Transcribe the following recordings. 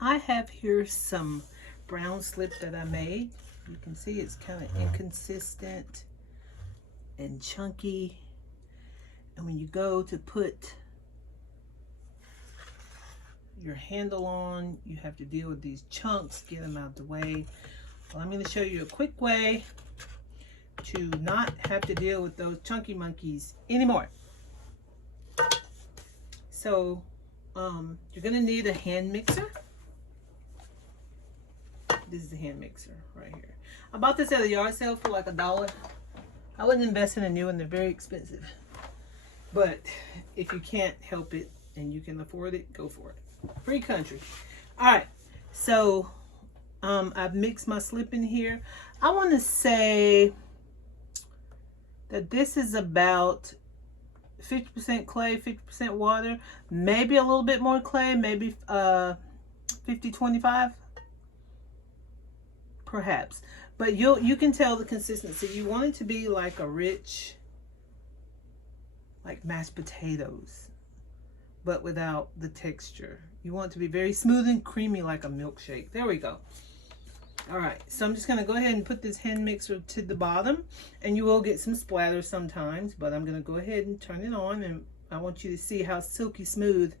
I have here some brown slip that I made. You can see it's kind of inconsistent and chunky. And when you go to put your handle on, you have to deal with these chunks, get them out the way. Well, I'm going to show you a quick way to not have to deal with those chunky monkeys anymore. So you're going to need a hand mixer. This is the hand mixer right here. I bought this at a yard sale for like $1. I wouldn't invest in a new one, they're very expensive. But if you can't help it and you can afford it, go for it. Free country. All right, so I've mixed my slip in here. I want to say that this is about 50% clay, 50% water, maybe a little bit more clay, maybe 50-25, perhaps. But you can tell the consistency. You want it to be like a rich, like mashed potatoes, but without the texture. You want it to be very smooth and creamy like a milkshake. There we go. All right, so I'm just gonna go ahead and put this hand mixer to the bottom, and you will get some splatter sometimes, but I'm gonna go ahead and turn it on, and I want you to see how silky smooth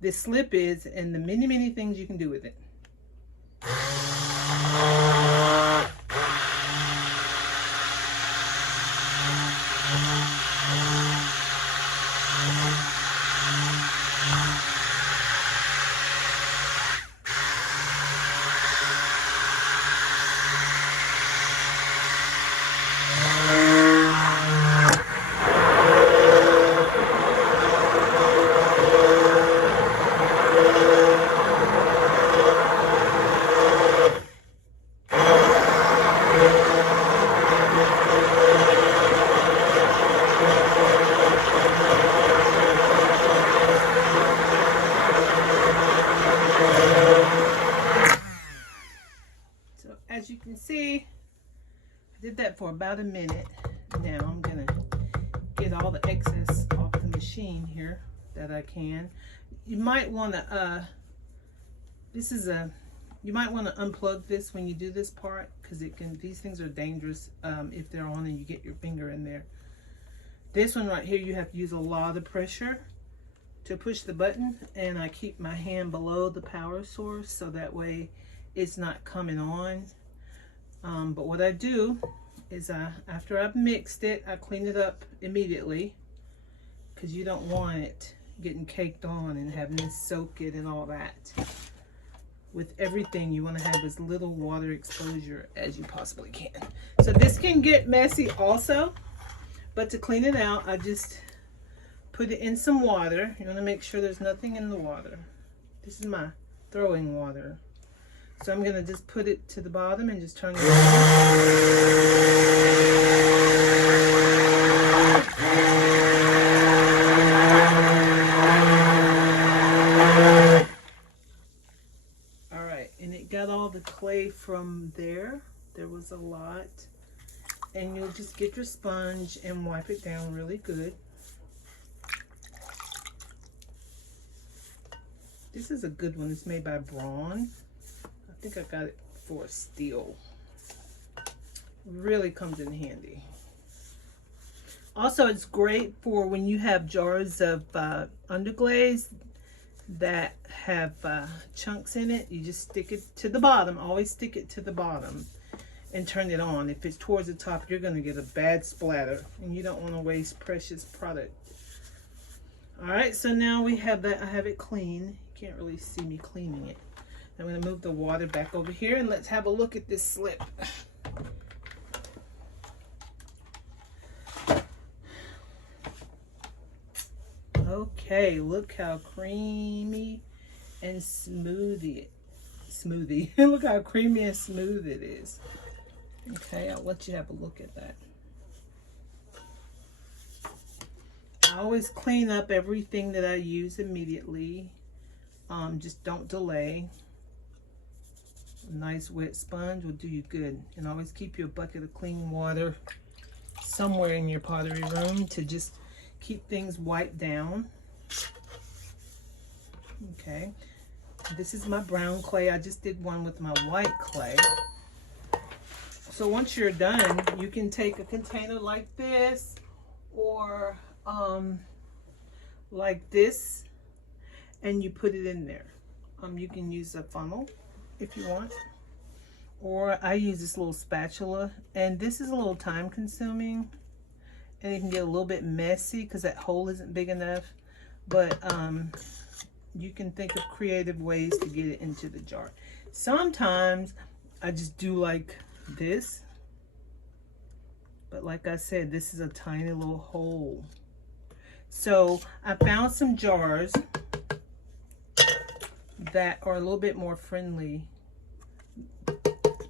this slip is and the many, many things you can do with it. As you can see, I did that for about a minute. Now I'm gonna get all the excess off the machine here that I can. You might want to you might want to unplug this when you do this part, because these things are dangerous if they're on and you get your finger in there. This one right here, you have to use a lot of pressure to push the button, and I keep my hand below the power source so that way it's not coming on. But what I do is after I've mixed it, I clean it up immediately, because you don't want it getting caked on and having to soak it and all that. With everything, you want to have as little water exposure as you possibly can. So this can get messy also, but to clean it out, I just put it in some water. You want to make sure there's nothing in the water. This is my throwing water. So I'm going to just put it to the bottom and just turn it on. All right, and it got all the clay from there. There was a lot. And you'll just get your sponge and wipe it down really good. This is a good one. It's made by Braun. I think I got it for steel. Really comes in handy. Also, it's great for when you have jars of underglaze that have chunks in it. You just stick it to the bottom. Always stick it to the bottom and turn it on. If it's towards the top, you're going to get a bad splatter, and you don't want to waste precious product. All right, so now we have that. I have it clean. You can't really see me cleaning it. I'm going to move the water back over here, and let's have a look at this slip. Okay, look how creamy and smooth look how creamy and smooth it is. Okay, I'll let you have a look at that. I always clean up everything that I use immediately. Just don't delay. A nice wet sponge will do you good. And always keep your bucket of clean water somewhere in your pottery room to just keep things wiped down. Okay. This is my brown clay. I just did one with my white clay. So once you're done, you can take a container like this or like this, and you put it in there. You can use a funnel if you want, or I use this little spatula, and this is a little time consuming and it can get a little bit messy because that hole isn't big enough, but you can think of creative ways to get it into the jar. Sometimes I just do like this, but like I said, this is a tiny little hole. So I found some jars that are a little bit more friendly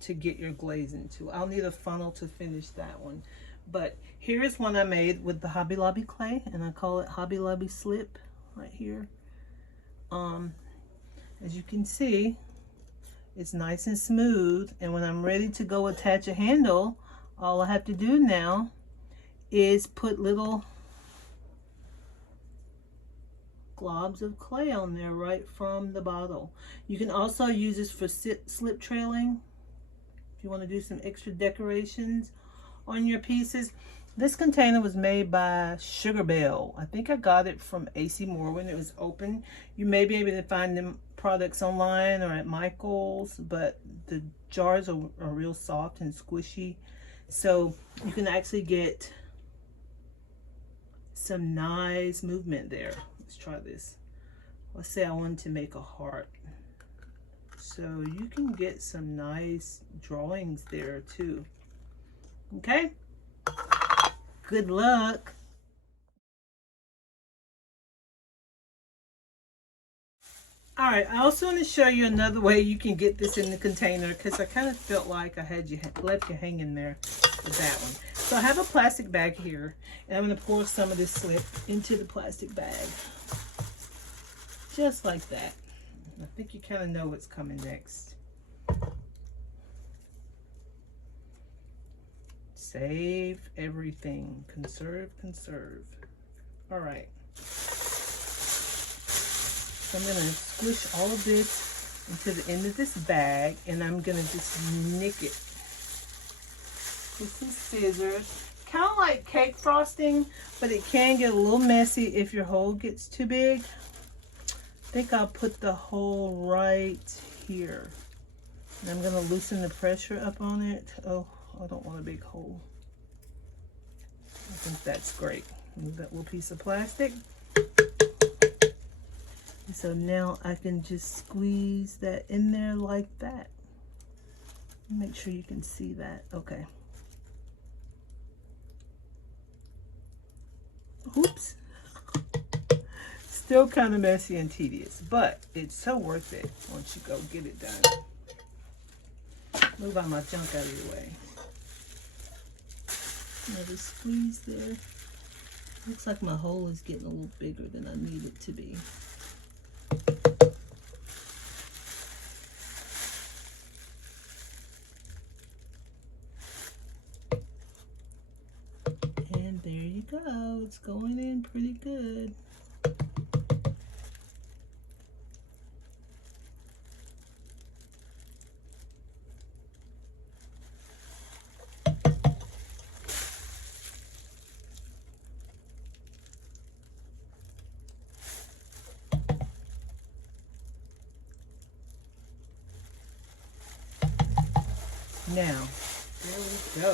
to get your glaze into. I'll need a funnel to finish that one, but here is one I made with the Hobby Lobby clay, and I call it Hobby Lobby Slip right here. As you can see, it's nice and smooth, and when I'm ready to go attach a handle, all I have to do now is put little globs of clay on there right from the bottle. You can also use this for slip trailing if you want to do some extra decorations on your pieces. This container was made by Sugar Bell. I think I got it from AC Moore when it was open. You may be able to find them products online or at Michael's, but the jars are real soft and squishy, so you can actually get some nice movement there. Let's try this. Let's say I wanted to make a heart, so you can get some nice drawings there too. Okay, good luck. All right, I also want to show you another way you can get this in the container, because I kind of felt like I had left you hanging there with that one. So I have a plastic bag here, and I'm going to pour some of this slip into the plastic bag. Just like that. I think you kind of know what's coming next. Save everything. Conserve, conserve. All right. So I'm going to squish all of this into the end of this bag, and I'm going to just nick it with some scissors. Kind of like cake frosting, but it can get a little messy if your hole gets too big. I think I'll put the hole right here. And I'm going to loosen the pressure up on it. Oh, I don't want a big hole. I think that's great. Move that little piece of plastic. So now I can just squeeze that in there like that. Make sure you can see that. Okay. Oops. Still kind of messy and tedious, but it's so worth it once you go get it done. Move all my junk out of your way. Another squeeze there. Looks like my hole is getting a little bigger than I need it to be. And there you go. It's going in pretty good. Now, there we go.